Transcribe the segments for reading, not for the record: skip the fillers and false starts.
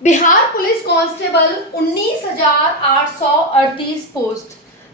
Bihar police constable 19,838 post.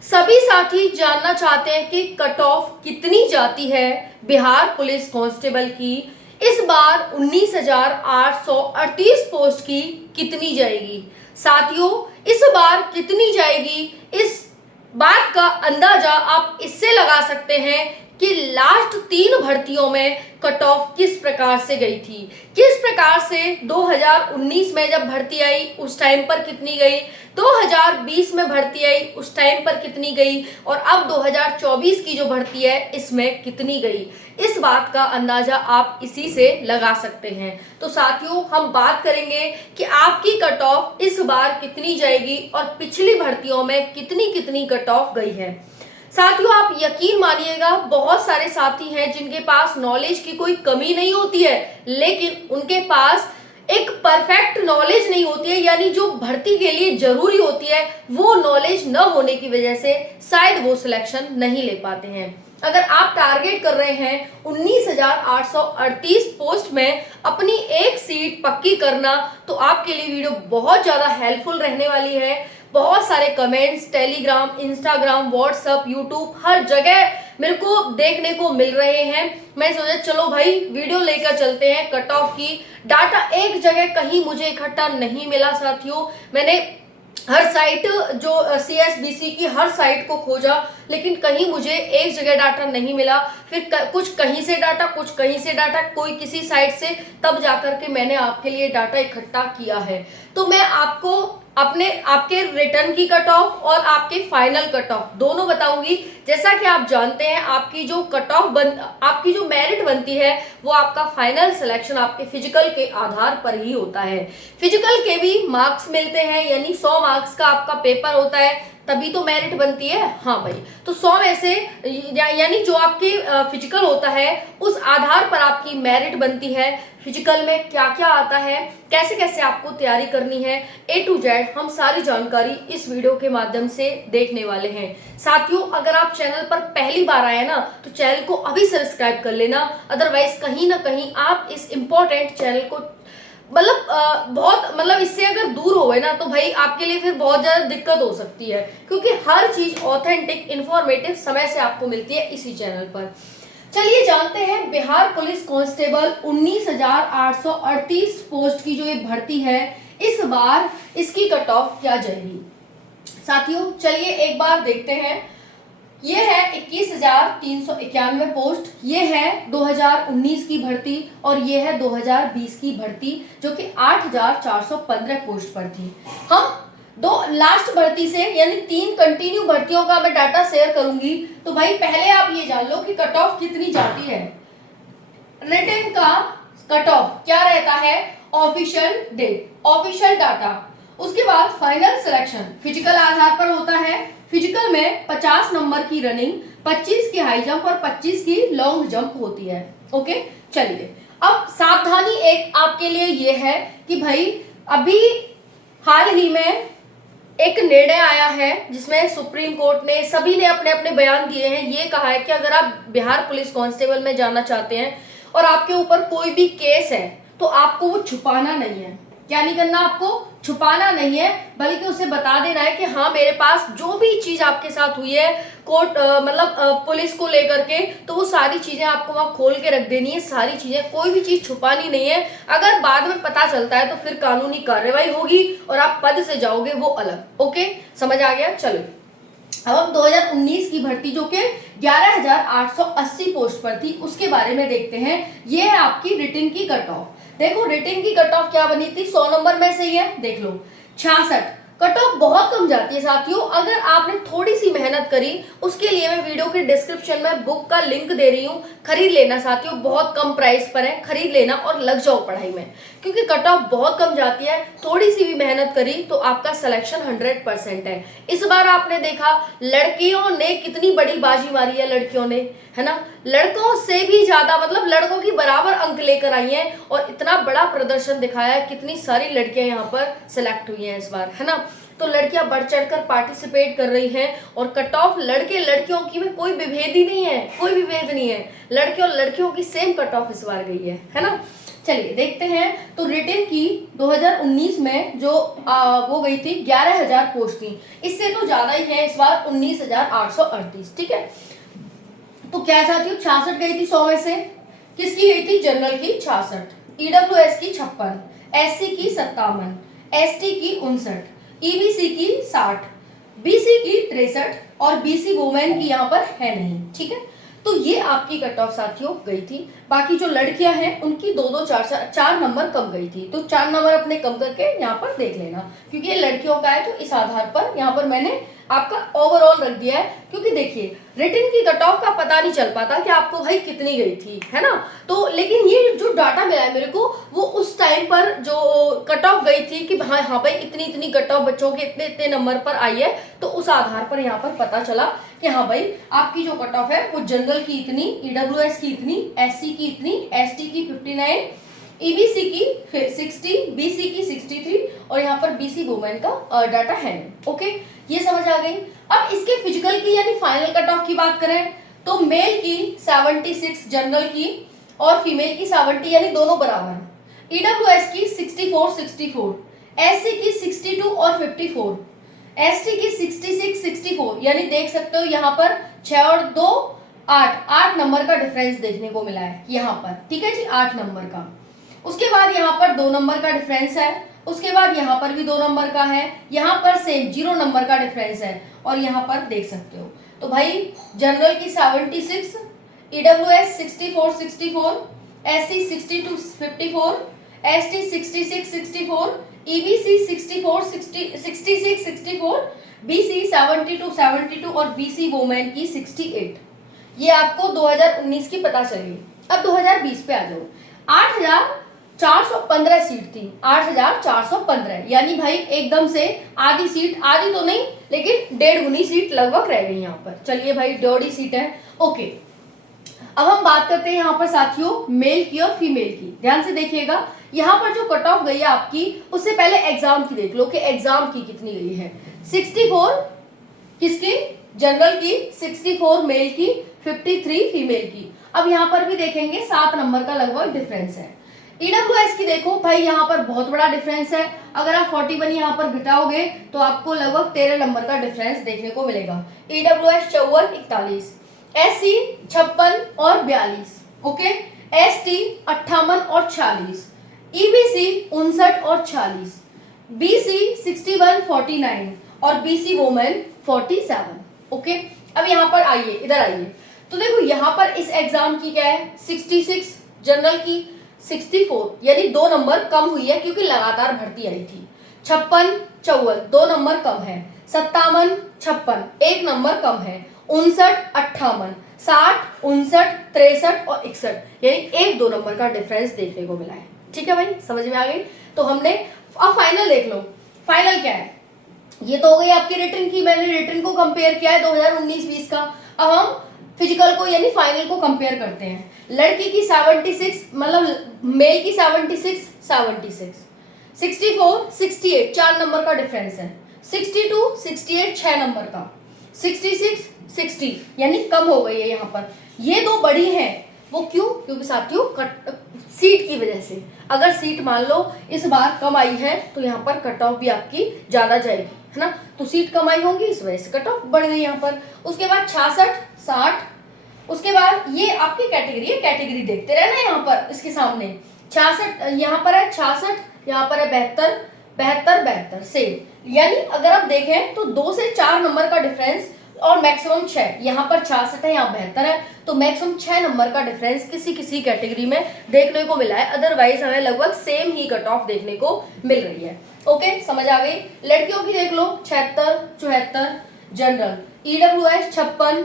सभी साथी जानना चाहते हैं कि कट ऑफ कितनी जाती है बिहार पुलिस कांस्टेबल की। इस बार 19,838 पोस्ट की कितनी जाएगी साथियों? इस बार कितनी जाएगी, इस बात का अंदाजा आप इससे लगा सकते हैं कि लास्ट 3 भर्तियों में कट ऑफ किस प्रकार से गई थी। किस प्रकार से 2019 में जब भर्ती आई उस टाइम पर कितनी गई, 2020 में भर्ती आई उस टाइम पर कितनी गई, और अब 2024 की जो भर्ती है इसमें कितनी गई। इस बात का अंदाजा आप इसी से लगा सकते हैं। तो साथियों, हम बात करेंगे कि आपकी कट ऑफ इस बार कितनी जाएगी और पिछली भर्तियों में कितनी कितनी कट ऑफ गई है। साथियों, आप यकीन मानिएगा, बहुत सारे साथी हैं जिनके पास नॉलेज की कोई कमी नहीं होती है, लेकिन उनके पास एक परफेक्ट नॉलेज नहीं होती है, यानी जो भर्ती के लिए जरूरी होती है वो नॉलेज न होने की वजह से शायद वो सिलेक्शन नहीं ले पाते हैं। अगर आप टारगेट कर रहे हैं 19,838 पोस्ट में अपनी एक सीट पक्की करना, तो आपके लिए वीडियो बहुत ज़्यादा हेल्पफुल रहने वाली है। बहुत सारे comments Telegram, Instagram, WhatsApp, YouTube हर जगह मेरे को देखने को मिल रहे हैं। मैं सोचा चलो भाई वीडियो लेकर चलते हैं। कट ऑफ की डाटा एक जगह कहीं मुझे इकट्ठा नहीं मिला साथियों। मैंने हर साइट जो CSBC की हर साइट को खोजा, लेकिन कहीं मुझे एक जगह डाटा नहीं मिला। फिर कुछ कहीं से डाटा, कुछ कहीं से डाटा, कोई किसी साइट से, तब जाकर के मैंने आपके लिए डाटा इकट्ठा किया है। तो मैं आपको आपके रिटर्न की कट ऑफ और आपके फाइनल कट ऑफ दोनों बताऊंगी। जैसा कि आप जानते हैं, आपकी जो कट ऑफ आपकी जो मेरिट बनती है वो आपका फाइनल सिलेक्शन आपके फिजिकल के आधार पर ही होता है। फिजिकल के भी मार्क्स मिलते हैं, यानी 100 मार्क्स का आपका पेपर होता है, तभी तो मेरिट बनती है। हाँ भाई, तो 100 में से यानी जो आपकी फिजिकल होता है उस आधार पर आपकी मेरिट बनती है। फिजिकल में क्या क्या आता है, कैसे कैसे आपको तैयारी करनी है, A to Z हम सारी जानकारी इस वीडियो के माध्यम से देखने वाले हैं। साथियों, अगर आप चैनल पर पहली बार आए ना तो चैनल को अभी सब्सक्राइब कर लेना, अदरवाइज कहीं ना कहीं आप इस इम्पोर्टेंट चैनल को बहुत इससे अगर दूर हो गए ना तो भाई आपके लिए फिर बहुत ज्यादा दिक्कत हो सकती है, क्योंकि हर चीज ऑथेंटिक इंफॉर्मेटिव समय से आपको मिलती है इसी चैनल पर। चलिए जानते हैं बिहार पुलिस कांस्टेबल 19,838 पोस्ट की जो ये भर्ती है, इस बार इसकी कट ऑफ क्या जाएगी। साथियों, चलिए एक बार देखते हैं। ये है 21,391 पोस्ट, ये है 2019 की भर्ती और ये है 2020 की भर्ती, जो कि 8,415 पोस्ट पर थी। हम दो लास्ट भर्ती से यानी 3 कंटिन्यू भर्तियों का मैं डाटा शेयर करूंगी। तो भाई पहले आप ये जान लो कि कट ऑफ कितनी जाती है। रिटन का कट ऑफ क्या रहता है, ऑफिशियल डेट, ऑफिशियल डाटा। उसके बाद फाइनल सिलेक्शन फिजिकल आधार पर होता है। फिजिकल में 50 नंबर की रनिंग, 25 की हाई जंप और 25 की लॉन्ग जंप होती है। ओके, चलिए अब सावधानी एक आपके लिए ये है कि भाई अभी हाल ही में एक निर्णय आया है जिसमें सुप्रीम कोर्ट ने सभी ने अपने अपने बयान दिए हैं। ये कहा है कि अगर आप बिहार पुलिस कांस्टेबल में जाना चाहते हैं और आपके ऊपर कोई भी केस है तो आपको वो छुपाना नहीं है। क्या नहीं करना, आपको छुपाना नहीं है, बल्कि उसे बता देना है कि हाँ मेरे पास जो भी चीज आपके साथ हुई है कोर्ट पुलिस को लेकर के, तो वो सारी चीजें आपको वहां खोल के रख देनी है। सारी चीजें, कोई भी चीज छुपानी नहीं है। अगर बाद में पता चलता है तो फिर कानूनी कार्रवाई होगी और आप पद से जाओगे वो अलग। ओके, समझ आ गया। चलो अब हम 2019 की भर्ती जो कि 11,880 पोस्ट पर थी उसके बारे में देखते हैं। ये है आपकी रिटन की कट ऑफ। देखो रिटन की कट ऑफ क्या बनी थी, 100 नंबर में से ही है, देख लो 66। कट ऑफ बहुत कम जाती है साथियों। अगर आपने थोड़ी सी मेहनत करी, उसके लिए मैं वीडियो के डिस्क्रिप्शन में बुक का लिंक दे रही हूँ, खरीद लेना साथियों, बहुत कम प्राइस पर है, खरीद लेना और लग जाओ पढ़ाई में, क्योंकि कट ऑफ बहुत कम जाती है। थोड़ी सी भी मेहनत करी तो आपका सिलेक्शन 100% है। इस बार आपने देखा लड़कियों ने कितनी बड़ी बाजी मारी है, लड़कियों ने, है ना, लड़कों से भी ज्यादा, लड़कों की बराबर अंक लेकर आई हैं और इतना बड़ा प्रदर्शन दिखाया है। कितनी सारी लड़कियां यहाँ पर सिलेक्ट हुई हैं इस बार, है ना। तो लड़कियां बढ़ चढ़कर पार्टिसिपेट कर रही हैं और कट ऑफ लड़के लड़कियों की में कोई विभेद ही नहीं है, कोई विभेद नहीं है। लड़के और लड़कियों की सेम कट ऑफ इस बार गई है ना। चलिए देखते हैं। तो रिटन की 2019 में जो वो गई थी 11,000 पोस्ट थी, इससे तो ज्यादा ही है इस बार 19,838। ठीक है, तो क्या साथियों 66 गई थी 100 में से। किसकी गई थी? जनरल की 66, ईडब्ल्यूएस की 56, एससी की 57, एसटी की 59, ईबीसी की 60, बीसी की 63 और बीसी वुमेन की यहाँ पर है नहीं। ठीक है, तो ये आपकी कट ऑफ साथियों गई थी। बाकी जो लड़कियां हैं उनकी 2-2 4 नंबर कम गई थी, तो 4 नंबर अपने कम करके यहाँ पर देख लेना, क्योंकि ये लड़कियों का है तो इस आधार पर यहाँ पर मैंने आपका ओवरऑल रख दिया है। क्योंकि देखिए रिटन की कट ऑफ का पता नहीं चल पाता कि आपको भाई कितनी गई थी, है ना। तो लेकिन ये जो डाटा मिला है मेरे को, वो उस टाइम पर जो कट ऑफ गई थी कि हाँ हाँ भाई इतनी इतनी कट ऑफ बच्चों के इतने इतने नंबर पर आई है, तो उस आधार पर यहाँ पर पता चला कि हाँ भाई आपकी जो कट ऑफ है वो जनरल की इतनी, ईडब्ल्यूएस की इतनी, एससी की इतनी, एसटी की 59, ईबीसी की 60, बीसी की 63 और यहाँ पर बीसी वुमेन का डाटा है। ओके, ये समझ आ गई। अब इसके फिजिकल की यानी फाइनल कट ऑफ की बात करें तो मेल की 76 जनरल की और फीमेल की 70 यानी दोनों बराबर, ईडब्ल्यूएस की 64, एससी की 62 और 54, एसटी की 64 यानी देख सकते हो यहाँ पर 6 और 2 8 नंबर का डिफरेंस देखने को मिला है यहाँ पर। ठीक है जी, 8 नंबर का। उसके बाद यहाँ पर 2 नंबर का डिफरेंस है, उसके बाद यहाँ पर भी 2 नंबर का है, यहाँ पर सेम 0 नंबर का डिफरेंस है और यहाँ पर देख सकते हो। तो भाई जनरल की 76, EWS 64, SC 62 54, ST 66 EBC 66 64, BC 72 और बीसी वुमेन की 68। ये आपको 2019 की पता चली। अब 2020 पे आ जाओ। 8,415 सीट थी, 8,415 यानी भाई एकदम से आधी सीट, आधी तो नहीं लेकिन 1.5 गुनी सीट लगभग रह गई यहाँ पर। चलिए भाई 1.5 सीट है। ओके, अब हम बात करते हैं यहाँ पर साथियों मेल की और फीमेल की। ध्यान से देखिएगा, यहाँ पर जो कट ऑफ गई है आपकी, उससे पहले एग्जाम की देख लो कि एग्जाम की कितनी गई है। 64 किसकी? जनरल की, 64 मेल की, 53 फीमेल की। अब यहाँ पर भी देखेंगे 7 नंबर का लगभग डिफरेंस है। ईडब्ल्यूएस की देखो भाई यहाँ पर बहुत बड़ा डिफरेंस है। अगर आप 41 यहाँ पर घटाओगे तो आपको लगभग 13 नंबर का डिफरेंस देखने को मिलेगा। ईडब्ल्यूएस 54 41, एससी 56 और 42, ओके, एसटी 58 और 46, ईबीसी 59 और 46, बीसी 61 49 और बीसी वुमेन 47। ओके, अब यहाँ पर आइए, इधर आइए। तो देखो यहाँ पर इस एग्जाम की क्या है, 66 जनरल की, 64 यानी 2 नंबर कम हुई है क्योंकि लगातार भर्ती आई थी। 56 54 2 नंबर कम है। 57 56 1 नंबर कम है। 59 58 60 59 63 और 61 यानी 1-2 नंबर का डिफरेंस देखने को मिला है। ठीक है भाई, समझ में आ गई। तो हमने अब फाइनल देख लो। फाइनल क्या है, ये तो हो गई आपकी रिटन की, मैंने रिटन को कंपेयर किया है 2019-20 का। अब हम फिजिकल को यानी फाइनल को कंपेयर करते हैं। लड़की की 76 मतलब मेल की 76 64 68 4 नंबर का डिफरेंस है। 62 68 6 नंबर का। 66 60 यानी कम हो गई है यहाँ पर। ये 2 बड़ी हैं, वो क्यों? क्योंकि साथियों सीट की वजह से। अगर सीट मान लो इस बार कम आई है तो यहाँ पर कट ऑफ भी आपकी ज्यादा जाएगी, है ना। तो सीट कम आई होंगी, इस वजह से कट ऑफ बढ़ गई यहाँ पर। उसके बाद 66 60, उसके बाद ये आपकी कैटेगरी है, कैटेगरी देखते रहना यहाँ पर इसके सामने। 66 यहाँ पर है, 66 यहाँ पर है, 72 सेम। यानी अगर आप देखें तो 2 से 4 नंबर का डिफरेंस और मैक्सिमम 6, यहाँ पर 66 है, यहाँ 72 है, तो मैक्सिमम 6 नंबर का डिफरेंस किसी किसी कैटेगरी में देखने को मिला है। अदरवाइज हमें लगभग सेम ही कट ऑफ देखने को मिल रही है। ओके, समझ आ गई। लड़कियों की देख लो, 76 74 जनरल, ईडब्ल्यूएस 56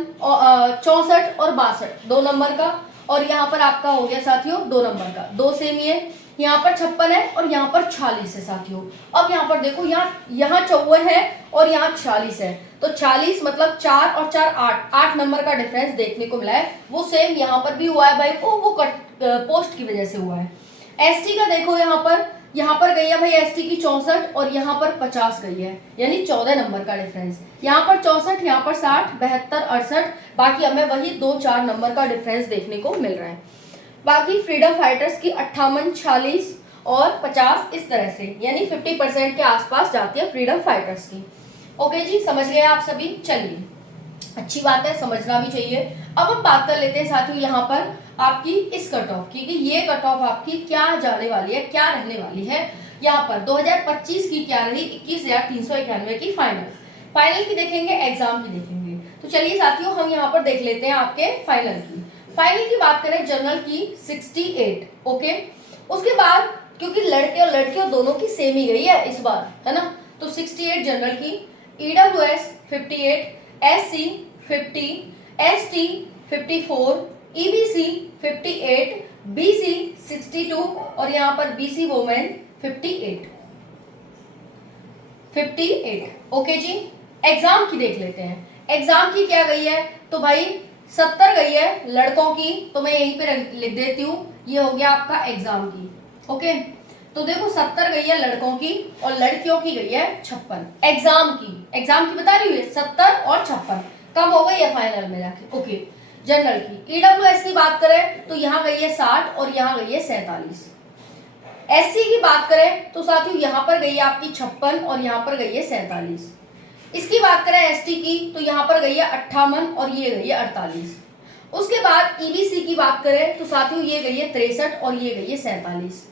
64 और 62 2 नंबर का, और यहाँ पर आपका हो गया साथियों 2 नंबर का, 2 सेम ही है। यहाँ पर 56 है और यहाँ पर 46 है साथियों। अब यहाँ पर देखो, यहाँ 54 है और यहाँ 46 है, तो 40 मतलब 4 और 4 8 नंबर का डिफरेंस देखने को मिला है। वो सेम यहाँ पर भी हुआ है भाई, वो पोस्ट की वजह से हुआ है। एसटी का देखो, यहाँ पर गई है भाई एसटी की 64 और यहाँ पर 50 गई है, यानी 14 नंबर का डिफरेंस। यहाँ पर 64, यहाँ पर 60 72 68, बाकी हमें वही 2-4 नंबर का डिफरेंस देखने को मिल रहा है। बाकी फ्रीडम फाइटर्स की 58, 46 और 50 इस तरह से, यानी 50% के आसपास जाती है फ्रीडम फाइटर्स की। ओके जी, समझ गए आप सभी। चलिए, अच्छी बात है, समझना भी चाहिए। अब हम बात कर लेते हैं साथियों यहाँ पर आपकी इस कट ऑफ की, कि ये कट ऑफ आपकी क्या जाने वाली है, क्या रहने वाली है। यहाँ पर 2025 की क्या रही, 21,391 की फाइनल की देखेंगे, एग्जाम की देखेंगे। तो चलिए साथियों, हम यहाँ पर देख लेते हैं आपके फाइनल की बात करें जनरल की 68। ओके, उसके बाद क्योंकि लड़के और लड़कियों दोनों की सेम ही गई है इस बार, है ना, तो 68 जनरल की, EWS 58, SC 50, ST 54, EBC 58, BC 62 और यहाँ पर BC वुमेन 58। ओके जी, एग्जाम की देख लेते हैं। एग्जाम की क्या गई है, तो भाई 70 गई है लड़कों की, तो मैं यहीं पे लिख देती हूँ, ये हो गया आपका एग्जाम की। ओके, तो देखो 70 गई है लड़कों की और लड़कियों की गई है 56। एग्जाम की बता रही हूँ 70 और 56 कम हो गई है फाइनल में जाके। ओके, जनरल की EWS की बात करें तो यहाँ गई है 60 और यहाँ गई है 47। SC की बात करें तो साथियों यहाँ पर गई है आपकी 56 और यहाँ पर गई है 47। इसकी बात करें ST की तो यहाँ पर गई है 58 और ये गई है 48। उसके बाद EBC की बात करें तो साथियों ये गई है 63 और ये गई है 47।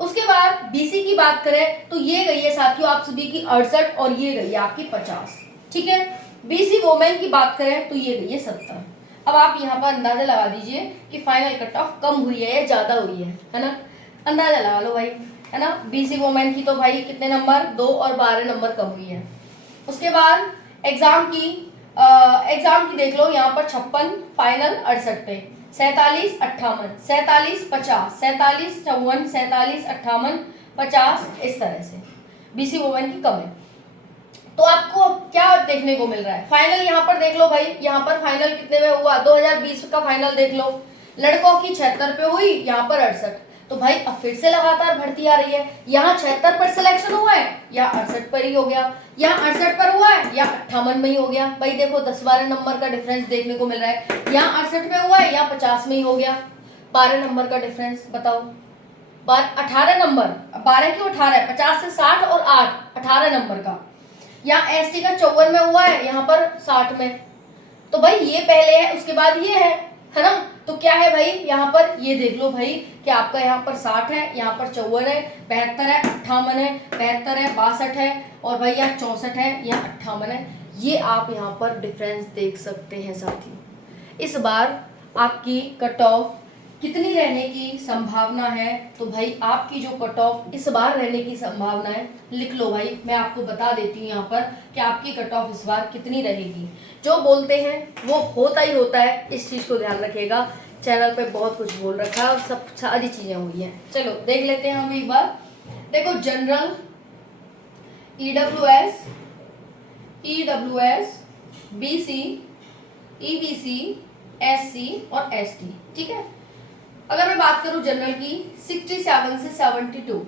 उसके बाद BC की बात करें तो ये गई है साथियों आप सभी की 68 और ये गई है आपकी 50। ठीक है, BC वोमेन की बात करें तो ये गई है 70। अब आप यहाँ पर अंदाजा लगा दीजिए कि फाइनल कट ऑफ कम हुई है या ज्यादा हुई है ना, अंदाजा लगा लो भाई, है ना। BC वोमेन की तो भाई कितने नंबर, 2 और 12 नंबर कम हुई है। उसके बाद एग्जाम की देख लो, यहाँ पर 56 फाइनल 68 पे, 47 58, 47 50, 47 54, 47 58 50 इस तरह से BC वोमेन की कम है। तो आपको क्या देखने को मिल रहा है, फाइनल यहाँ पर देख लो भाई, यहाँ पर फाइनल कितने में हुआ, 2020 का फाइनल देख लो, लड़कों की 76 पे हुई, यहाँ पर 68। तो भाई अब फिर से लगातार भर्ती आ रही है, यहाँ 76 पर सिलेक्शन हुआ है या 68 पर ही हो गया, यहाँ 68 पर हुआ है या 58 में ही हो गया। भाई देखो 10-12 नंबर का डिफरेंस देखने को मिल रहा है, यहाँ 68 में हुआ है या 50 में ही हो गया, 12 नंबर का डिफरेंस बताओ, 18 नंबर, 12 क्यों 18, 50 से 60 और 8 18 नंबर का। यहाँ ST का 54 में हुआ है, यहाँ पर 60 में, तो भाई ये पहले है उसके बाद ये है ना। तो क्या है भाई, यहाँ पर ये देख लो भाई कि आपका यहाँ पर 60 है, यहाँ पर 54 है, 72 है, 58 है, 72 है, 62 है और भाई यहाँ 64 है, यहाँ 58 है। ये आप यहाँ पर डिफरेंस देख सकते हैं साथियों। इस बार आपकी कट ऑफ कितनी रहने की संभावना है, तो भाई आपकी जो कट ऑफ इस बार रहने की संभावना है, लिख लो भाई, मैं आपको बता देती हूँ यहाँ पर कि आपकी कट ऑफ इस बार कितनी रहेगी। जो बोलते हैं वो होता ही होता है, इस चीज़ को ध्यान रखिएगा। चैनल पे बहुत कुछ बोल रखा है और सब सारी चीज़ें हुई हैं। चलो देख लेते हैं हम एक बार। देखो general, EWS, BC, EBC, SC और ST। ठीक है, अगर मैं बात करूं जनरल की 67 से 72,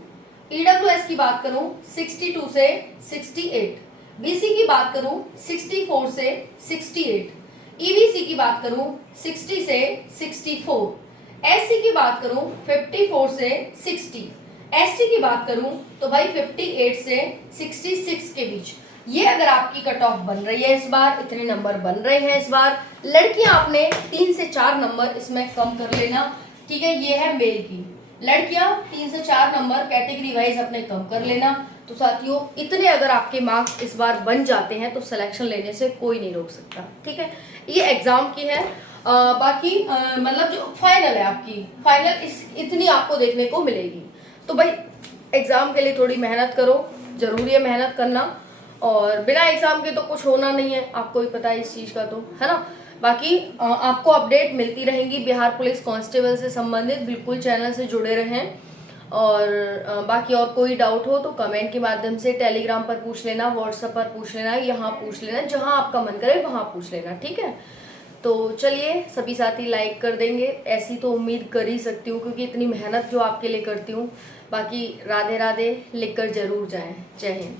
EWS की बात करूं 62 से 68, BC की बात करूं 64 से 68, EBC की बात करूं 60 से 64, SC की बात करूं 54 से 60, ST की बात करूं तो भाई 58 से 66 के बीच। ये अगर आपकी कट ऑफ बन रही है इस बार, इतने नंबर बन रहे हैं इस बार, लड़कियां आपने 3 से 4 नंबर इसमें कम कर लेना। ठीक है, ये है मेल की, लड़कियां 3 से 4 नंबर कैटेगरी वाइज अपने कम कर लेना। तो साथियों इतने अगर आपके मार्क्स इस बार बन जाते हैं तो सिलेक्शन लेने से कोई नहीं रोक सकता। ठीक है, ये एग्जाम की है। बाकी मतलब जो फाइनल है आपकी, फाइनल इतनी आपको देखने को मिलेगी। तो भाई एग्जाम के लिए थोड़ी मेहनत करो, जरूरी है मेहनत करना, और बिना एग्जाम के तो कुछ होना नहीं है, आपको भी पता है इस चीज़ का, तो है ना। बाकी आपको अपडेट मिलती रहेंगी बिहार पुलिस कांस्टेबल से संबंधित, बिल्कुल चैनल से जुड़े रहें। और बाकी और कोई डाउट हो तो कमेंट के माध्यम से टेलीग्राम पर पूछ लेना, व्हाट्सएप पर पूछ लेना, यहाँ पूछ लेना, जहाँ आपका मन करे वहाँ पूछ लेना। ठीक है, तो चलिए सभी साथी लाइक कर देंगे, ऐसी तो उम्मीद कर ही सकती हूँ क्योंकि इतनी मेहनत जो आपके लिए करती हूँ। बाकी राधे राधे लिख कर जरूर जाएं। जय हिंद।